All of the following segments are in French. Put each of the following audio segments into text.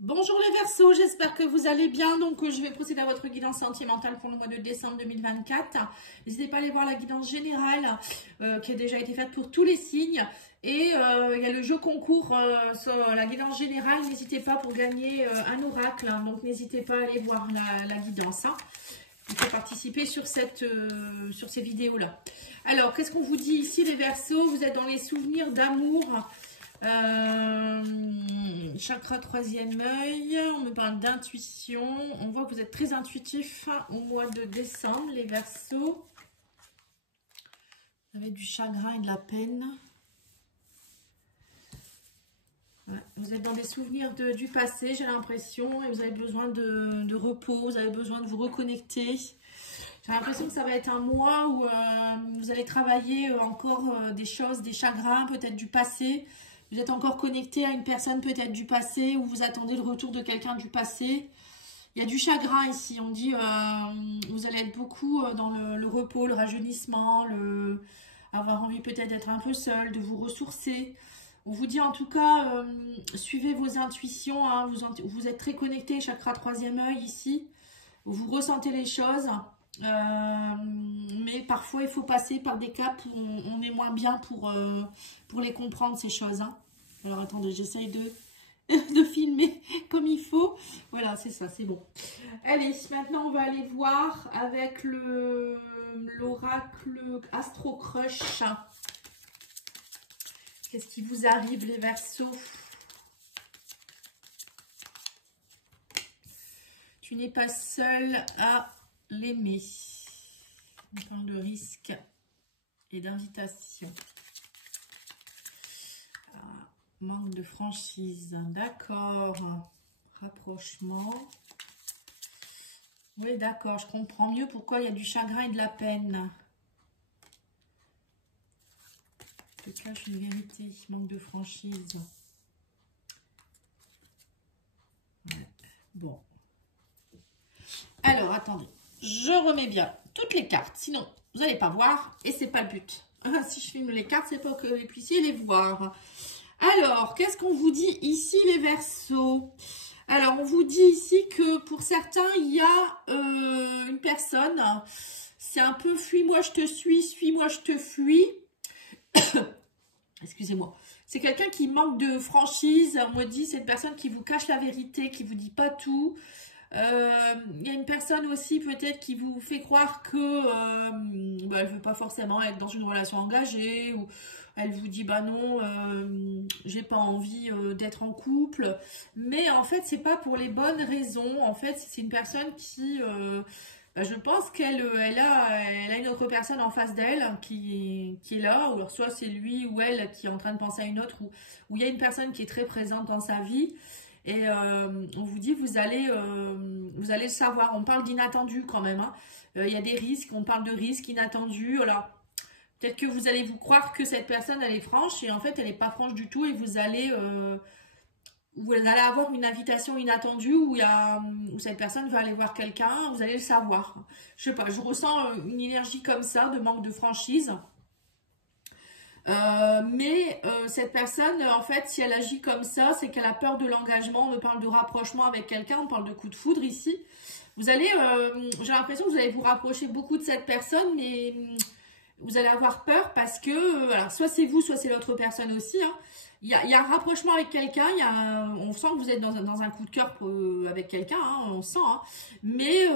Bonjour les Verseaux, j'espère que vous allez bien. Donc je vais procéder à votre guidance sentimentale pour le mois de décembre 2024. N'hésitez pas à aller voir la guidance générale qui a déjà été faite pour tous les signes. Et il y a le jeu concours sur la guidance générale. N'hésitez pas pour gagner un oracle. Donc n'hésitez pas à aller voir la guidance. Il faut participer sur ces vidéos-là. Alors, qu'est-ce qu'on vous dit ici les Verseaux? Vous êtes dans les souvenirs d'amour. Chakra troisième œil, on me parle d'intuition, on voit que vous êtes très intuitif au mois de décembre les Verseaux. Vous avez du chagrin et de la peine. Ouais, vous êtes dans des souvenirs du passé, j'ai l'impression, et vous avez besoin de repos, vous avez besoin de vous reconnecter. J'ai l'impression que ça va être un mois où vous allez travailler encore des choses, des chagrins, peut-être du passé. Vous êtes encore connecté à une personne peut-être du passé ou vous attendez le retour de quelqu'un du passé. Il y a du chagrin ici. On dit vous allez être beaucoup dans le repos, le rajeunissement, avoir envie peut-être d'être un peu seul, de vous ressourcer. On vous dit en tout cas, suivez vos intuitions. Hein, vous êtes très connecté, chakra troisième œil ici. Vous ressentez les choses. Mais parfois il faut passer par des caps où on est moins bien pour les comprendre ces choses. Hein. Alors attendez, j'essaye de filmer comme il faut. Voilà, c'est ça, c'est bon. Allez, maintenant on va aller voir avec l'oracle Astro Crush. Qu'est-ce qui vous arrive les Verseaux? Tu n'es pas seul à l'aimer. On parle de risque et d'invitation. Manque de franchise. D'accord. Rapprochement. Oui, d'accord. Je comprends mieux pourquoi il y a du chagrin et de la peine. Je cache une vérité. Manque de franchise. Ouais. Bon. Alors, attendez. Je remets bien toutes les cartes. Sinon, vous n'allez pas voir. Et c'est pas le but. Si je filme les cartes, c'est pas que vous puissiez les voir. Alors, qu'est-ce qu'on vous dit ici, les Verseaux? Alors, on vous dit ici que pour certains, il y a une personne. C'est un peu fuis-moi, je te suis-moi, je te fuis. Excusez-moi. C'est quelqu'un qui manque de franchise. On me dit, c'est une personne qui vous cache la vérité, qui vous dit pas tout. Il y a une personne aussi peut-être qui vous fait croire que elle veut pas forcément être dans une relation engagée ou elle vous dit bah non j'ai pas envie d'être en couple, mais en fait c'est pas pour les bonnes raisons. En fait c'est une personne qui je pense qu'elle a une autre personne en face d'elle qui est là, ou alors soit c'est lui ou elle qui est en train de penser à une autre, ou il y a une personne qui est très présente dans sa vie. Et on vous dit, vous allez le savoir. On parle d'inattendu quand même. Hein. Il y a des risques, on parle de risques inattendus. Alors, peut-être que vous allez vous croire que cette personne, elle est franche. Et en fait, elle n'est pas franche du tout. Et vous allez avoir une invitation inattendue où cette personne va aller voir quelqu'un. Vous allez le savoir. Je sais pas, je ressens une énergie comme ça, de manque de franchise. Mais cette personne, en fait, si elle agit comme ça, c'est qu'elle a peur de l'engagement. On me parle de rapprochement avec quelqu'un, on parle de coup de foudre ici. Vous allez, j'ai l'impression que vous allez vous rapprocher beaucoup de cette personne, mais vous allez avoir peur parce que, alors, soit c'est vous, soit c'est l'autre personne aussi. Hein. Il y a un rapprochement avec quelqu'un, on sent que vous êtes dans un coup de cœur avec quelqu'un, hein, on sent. Hein. Mais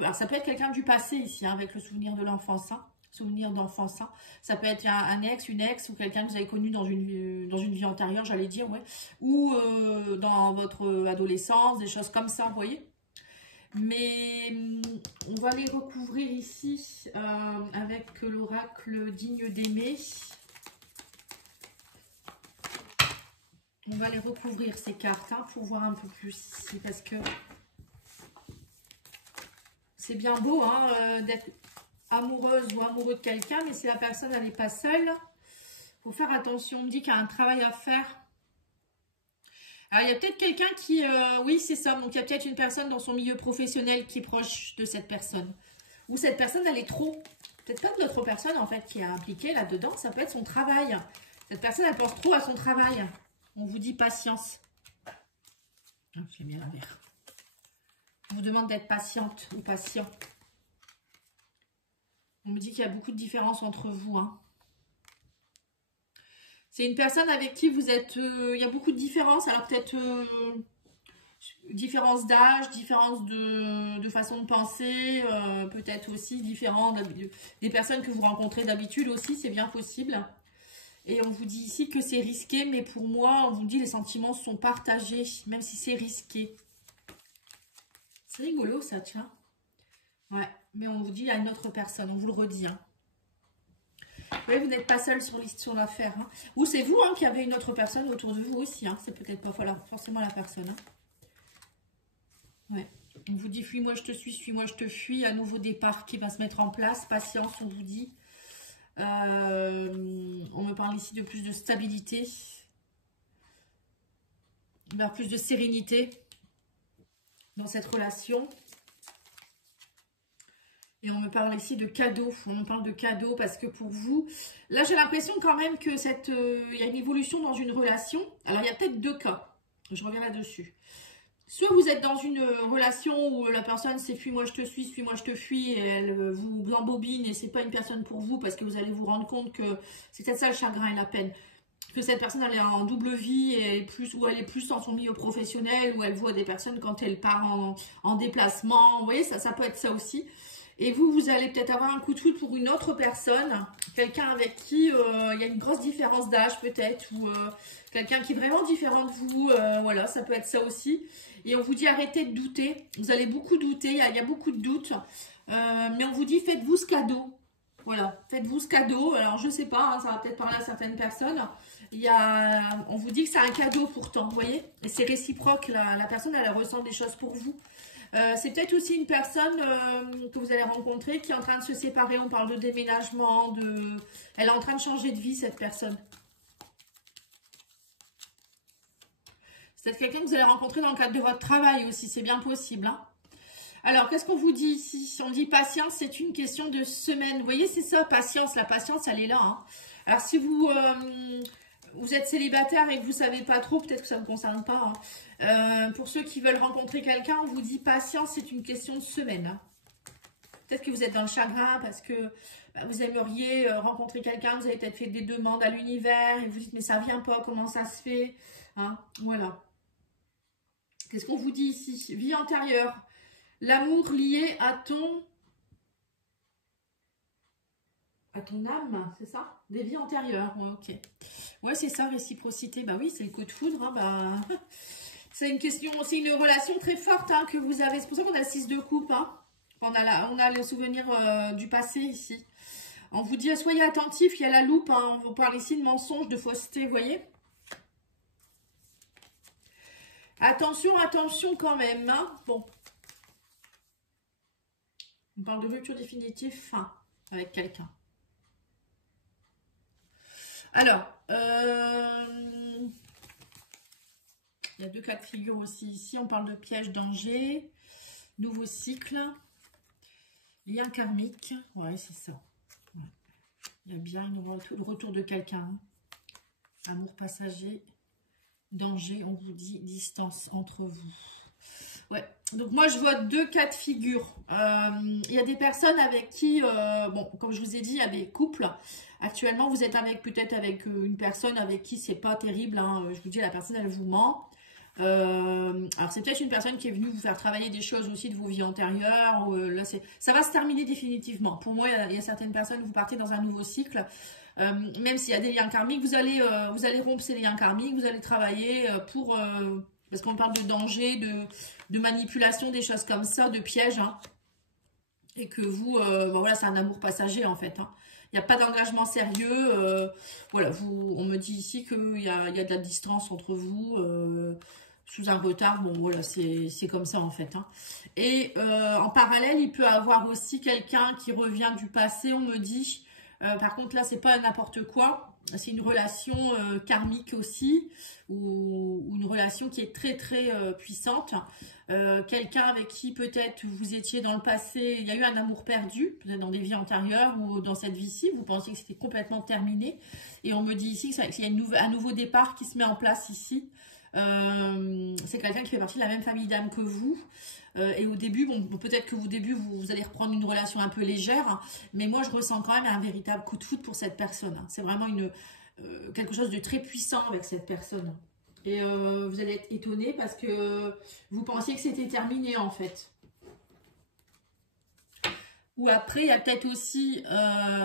alors ça peut être quelqu'un du passé ici, hein, avec le souvenir de l'enfance. Hein. Souvenir d'enfance. Hein. Ça peut être un ex, une ex ou quelqu'un que vous avez connu dans une vie antérieure, j'allais dire, ouais. Ou dans votre adolescence, des choses comme ça, vous voyez. Mais on va les recouvrir ici avec l'oracle digne d'aimer. On va les recouvrir ces cartes hein, pour voir un peu plus ici parce que c'est bien beau hein, d'être amoureuse ou amoureux de quelqu'un, mais si la personne elle n'est pas seule, il faut faire attention. On me dit qu'il y a un travail à faire. Alors, il y a peut-être quelqu'un qui... oui, c'est ça. Donc, il y a peut-être une personne dans son milieu professionnel qui est proche de cette personne. Ou cette personne, elle est trop... Peut-être pas de l'autre personne, en fait, qui est impliquée là-dedans. Ça peut être son travail. Cette personne, elle pense trop à son travail. On vous dit patience. J'aime bien la vert. On vous demande d'être patiente ou patient. On me dit qu'il y a beaucoup de différences entre vous. Hein. C'est une personne avec qui vous êtes... il y a beaucoup de différences. Alors peut-être différence d'âge, différence de façon de penser. Peut-être aussi différent des personnes que vous rencontrez d'habitude aussi. C'est bien possible. Et on vous dit ici que c'est risqué. Mais pour moi, on vous dit les sentiments sont partagés. Même si c'est risqué. C'est rigolo ça, tiens. Ouais, mais on vous dit à une autre personne, on vous le redit. Hein. Oui, vous n'êtes pas seul sur l'affaire. Hein. Ou c'est vous hein, qui avez une autre personne autour de vous aussi. Hein. C'est peut-être pas forcément la personne. Hein. Ouais. On vous dit fuis-moi, je te suis-moi, je te fuis. Un nouveau départ qui va se mettre en place. Patience, on vous dit. On me parle ici de plus de stabilité. Vers plus de sérénité dans cette relation. Et on me parle ici de cadeaux. On me parle de cadeaux parce que pour vous, là j'ai l'impression quand même que il y a une évolution dans une relation. Alors il y a peut-être deux cas. Je reviens là-dessus. Soit vous êtes dans une relation où la personne c'est fuis-moi je te suis-moi je te fuis et elle vous embobine et c'est pas une personne pour vous parce que vous allez vous rendre compte que c'est peut-être ça le chagrin et la peine. Que cette personne elle est en double vie et ou elle est plus dans son milieu professionnel où elle voit des personnes quand elle part en déplacement. Vous voyez, ça peut être ça aussi. Et vous allez peut-être avoir un coup de foudre pour une autre personne, quelqu'un avec qui il y a une grosse différence d'âge peut-être, ou quelqu'un qui est vraiment différent de vous, voilà, ça peut être ça aussi. Et on vous dit arrêtez de douter, vous allez beaucoup douter, il y a beaucoup de doutes, mais on vous dit faites-vous ce cadeau, voilà, faites-vous ce cadeau. Alors je sais pas, hein, ça va peut-être parler à certaines personnes, on vous dit que c'est un cadeau pourtant, vous voyez, et c'est réciproque, la personne elle ressent des choses pour vous. C'est peut-être aussi une personne que vous allez rencontrer qui est en train de se séparer. On parle de déménagement, elle est en train de changer de vie, cette personne. C'est peut-être quelqu'un que vous allez rencontrer dans le cadre de votre travail aussi, c'est bien possible. Hein. Alors, qu'est-ce qu'on vous dit ici? Si on dit patience, c'est une question de semaine. Vous voyez, c'est ça, patience. La patience, elle est là. Hein. Alors, si vous êtes célibataire et que vous ne savez pas trop, peut-être que ça ne vous concerne pas. Hein. Pour ceux qui veulent rencontrer quelqu'un, on vous dit patience, c'est une question de semaine. Hein. Peut-être que vous êtes dans le chagrin parce que vous aimeriez rencontrer quelqu'un, vous avez peut-être fait des demandes à l'univers et vous dites mais ça vient pas, comment ça se fait hein. Voilà. Qu'est-ce qu'on vous dit ici? Vie antérieure. L'amour lié à ton âme, c'est ça? Des vies antérieures, ouais, ok. Ouais, c'est ça, réciprocité. Bah oui, c'est le coup de foudre. Hein, bah... c'est une question, c'est une relation très forte hein, que vous avez. C'est pour ça qu'on a 6 de coupe. Hein. On a le souvenir du passé ici. On vous dit, soyez attentifs, il y a la loupe. Hein. On vous parle ici de mensonges, de fausseté, vous voyez. Attention, attention quand même. Hein. Bon. On parle de rupture définitive, fin, avec quelqu'un. Alors, il y a 2 cas de figure aussi ici. On parle de piège, danger, nouveau cycle, lien karmique. Ouais, c'est ça. Ouais. Il y a bien le retour de quelqu'un. Hein. Amour passager, danger, on vous dit distance entre vous. Ouais, donc moi je vois 2 cas de figure. Il y a des personnes avec qui, bon, comme je vous ai dit, il y a des couples. Actuellement, vous êtes peut-être avec une personne avec qui c'est pas terrible. Hein. Je vous dis, la personne, elle vous ment. Alors, c'est peut-être une personne qui est venue vous faire travailler des choses aussi de vos vies antérieures. Là, ça va se terminer définitivement. Pour moi, il y a certaines personnes, vous partez dans un nouveau cycle. Même s'il y a des liens karmiques, vous allez rompre ces liens karmiques. Vous allez travailler pour... parce qu'on parle de danger, de manipulation, des choses comme ça, de pièges. Hein. Et que vous, bon, voilà, c'est un amour passager en fait. Hein. Il n'y a pas d'engagement sérieux. Voilà, on me dit ici qu'il y a de la distance entre vous, sous un retard. Bon, voilà, c'est comme ça en fait. Hein. Et en parallèle, il peut y avoir aussi quelqu'un qui revient du passé, on me dit. Par contre, là, c'est pas n'importe quoi. C'est une relation karmique aussi, ou une relation qui est très très puissante. Quelqu'un avec qui peut-être vous étiez dans le passé, il y a eu un amour perdu, peut-être dans des vies antérieures ou dans cette vie-ci, vous pensiez que c'était complètement terminé. Et on me dit ici qu'il y a un nouveau départ qui se met en place ici. C'est quelqu'un qui fait partie de la même famille d'âme que vous. Et au début, bon, peut-être que au début, vous allez reprendre une relation un peu légère, hein, mais moi, je ressens quand même un véritable coup de foudre pour cette personne. Hein. C'est vraiment quelque chose de très puissant avec cette personne. Et vous allez être étonné parce que vous pensiez que c'était terminé, en fait. Ou après, il y a peut-être aussi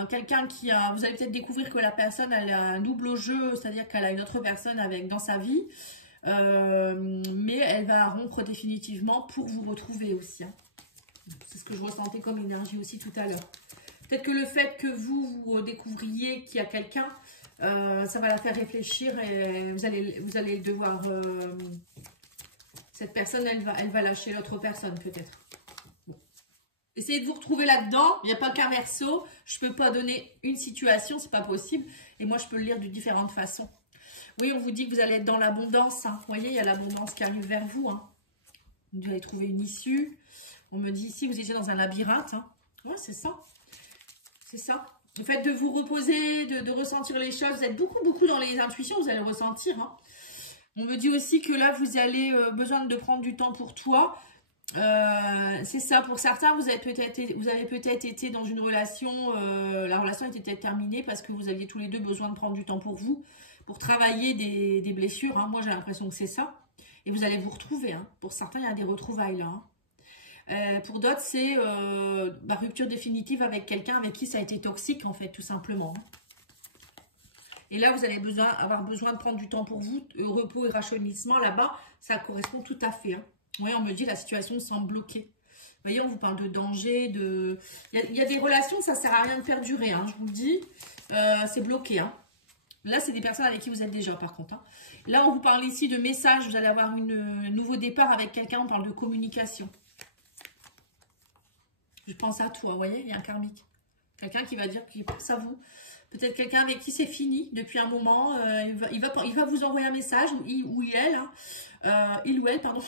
quelqu'un qui a... Vous allez peut-être découvrir que la personne, elle a un double jeu, c'est-à-dire qu'elle a une autre personne dans sa vie. Mais elle va rompre définitivement pour vous retrouver aussi. Hein. C'est ce que je ressentais comme énergie aussi tout à l'heure. Peut-être que le fait que vous découvriez qu'il y a quelqu'un, ça va la faire réfléchir et vous allez devoir... cette personne, elle va lâcher l'autre personne peut-être. Essayez de vous retrouver là-dedans. Il n'y a pas qu'un verso. Je ne peux pas donner une situation, c'est pas possible. Et moi, je peux le lire de différentes façons. Oui, on vous dit que vous allez être dans l'abondance. Hein. Vous voyez, il y a l'abondance qui arrive vers vous. Hein. Vous allez trouver une issue. On me dit ici, vous étiez dans un labyrinthe. Hein. Oui, c'est ça. C'est ça. Le fait de vous reposer, de ressentir les choses. Vous êtes beaucoup dans les intuitions. Vous allez ressentir. Hein. On me dit aussi que là, vous allez besoin de prendre du temps pour toi. C'est ça, pour certains vous avez peut-être été dans une relation, la relation était peut-être terminée parce que vous aviez tous les deux besoin de prendre du temps pour vous, pour travailler des blessures, hein. Moi j'ai l'impression que c'est ça, et vous allez vous retrouver, hein. Pour certains il y a des retrouvailles là, hein. Pour d'autres c'est rupture définitive avec quelqu'un avec qui ça a été toxique en fait, tout simplement, hein. Et là vous allez avoir besoin de prendre du temps pour vous, repos et rachemissement là-bas, ça correspond tout à fait, hein. Oui, on me dit la situation semble bloquée. Vous voyez, on vous parle de danger, Il y a des relations, ça ne sert à rien de perdurer, hein, je vous le dis. C'est bloqué. Hein. Là, c'est des personnes avec qui vous êtes déjà, par contre. Hein. Là, on vous parle ici de messages. Vous allez avoir un nouveau départ avec quelqu'un. On parle de communication. Je pense à toi, vous voyez, il y a un karmique. Quelqu'un qui va dire qu'il pense à vous. Peut-être quelqu'un avec qui c'est fini depuis un moment. Il va vous envoyer un message, il ou elle, hein, il ou elle, pardon.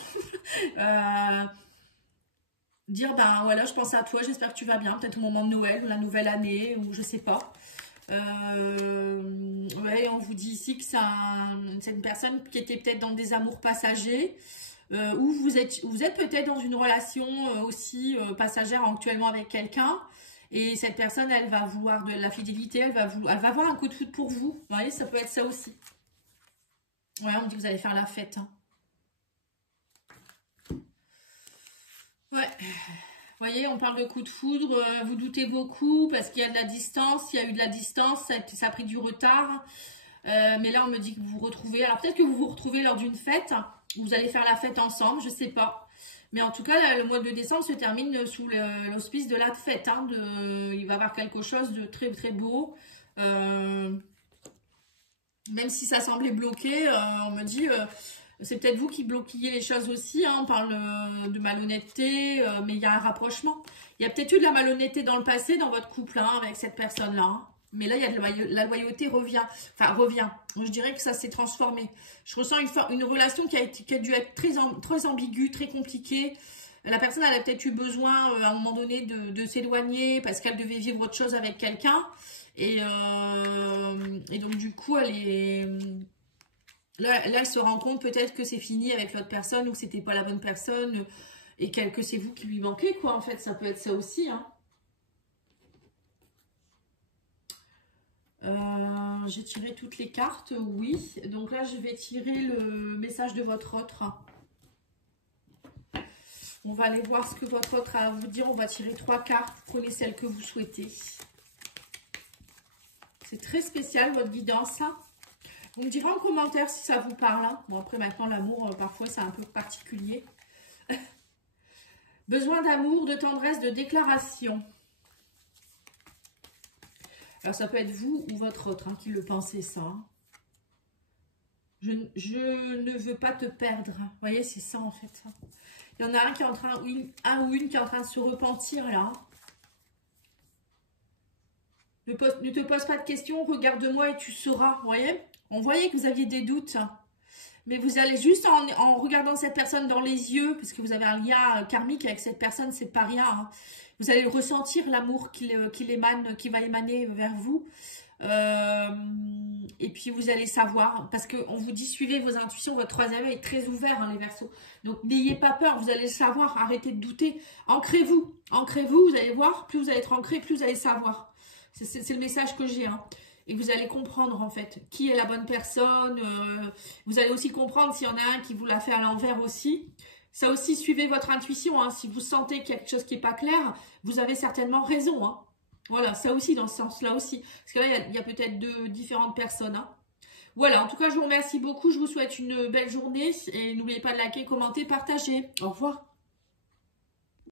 Dire, ben voilà, je pense à toi, j'espère que tu vas bien. Peut-être au moment de Noël, ou la nouvelle année, ou je sais pas. Ouais, on vous dit ici que c'est une personne qui était peut-être dans des amours passagers. Ou vous êtes peut-être dans une relation aussi passagère actuellement avec quelqu'un. Et cette personne, elle va vouloir de la fidélité, elle va avoir un coup de foudre pour vous. Vous voyez, ça peut être ça aussi. Ouais, on dit que vous allez faire la fête. Hein. Ouais. Vous voyez, on parle de coup de foudre. Vous doutez beaucoup parce qu'il y a de la distance. Il y a eu de la distance, ça a pris du retard. Mais là, on me dit que vous vous retrouvez. Alors, peut-être que vous vous retrouvez lors d'une fête. Vous allez faire la fête ensemble, je sais pas. Mais en tout cas, là, le mois de décembre se termine sous l'auspice de la fête. Hein, il va y avoir quelque chose de très, très beau. Même si ça semblait bloqué, on me dit... c'est peut-être vous qui bloquiez les choses aussi. Hein, on parle de malhonnêteté, mais il y a un rapprochement. Il y a peut-être eu de la malhonnêteté dans le passé, dans votre couple, hein, avec cette personne-là. Hein. Mais là, il y a la loyauté revient. Enfin, revient. Je dirais que ça s'est transformé. Je ressens une relation qui a dû être très ambiguë, très compliquée. La personne, elle a peut-être eu besoin, à un moment donné, de s'éloigner parce qu'elle devait vivre autre chose avec quelqu'un. Et donc, du coup, elle est... Là, elle se rend compte peut-être que c'est fini avec l'autre personne ou que c'était pas la bonne personne et que c'est vous qui lui manquez, quoi. En fait, ça peut être ça aussi, hein. J'ai tiré toutes les cartes, oui. Donc là, je vais tirer le message de votre autre. On va aller voir ce que votre autre a à vous dire. On va tirer 3 cartes. Prenez celle que vous souhaitez. C'est très spécial, votre guidance. Vous me direz en commentaire si ça vous parle. Hein. Bon, après, maintenant, l'amour, parfois, c'est un peu particulier. Besoin d'amour, de tendresse, de déclaration. Alors, ça peut être vous ou votre autre qui le pensez, ça. Hein. Je ne veux pas te perdre. Vous voyez, c'est ça, en fait. Il y en a un qui est en train, un ou une qui est en train de se repentir, là. Ne te pose pas de questions, regarde-moi et tu sauras. Vous voyez? On voyait que vous aviez des doutes. Mais vous allez juste en regardant cette personne dans les yeux, parce que vous avez un lien karmique avec cette personne, c'est pas rien. Hein. Vous allez ressentir l'amour qui va émaner vers vous. Et puis vous allez savoir, parce qu'on vous dit suivez vos intuitions, votre troisième œil est très ouvert, hein, les Verseaux. Donc n'ayez pas peur, vous allez le savoir, arrêtez de douter. Ancrez-vous, vous allez voir, plus vous allez être ancré, plus vous allez savoir. C'est le message que j'ai. Hein. Et vous allez comprendre en fait qui est la bonne personne. Vous allez aussi comprendre s'il y en a un qui vous l'a fait à l'envers aussi. Ça aussi, suivez votre intuition. Hein. Si vous sentez qu'il y a quelque chose qui n'est pas clair, vous avez certainement raison. Hein. Voilà, ça aussi, dans ce sens-là aussi. Parce que là, il y a peut-être différentes personnes. Hein. Voilà, en tout cas, je vous remercie beaucoup. Je vous souhaite une belle journée. Et n'oubliez pas de liker, commenter, partager. Au revoir.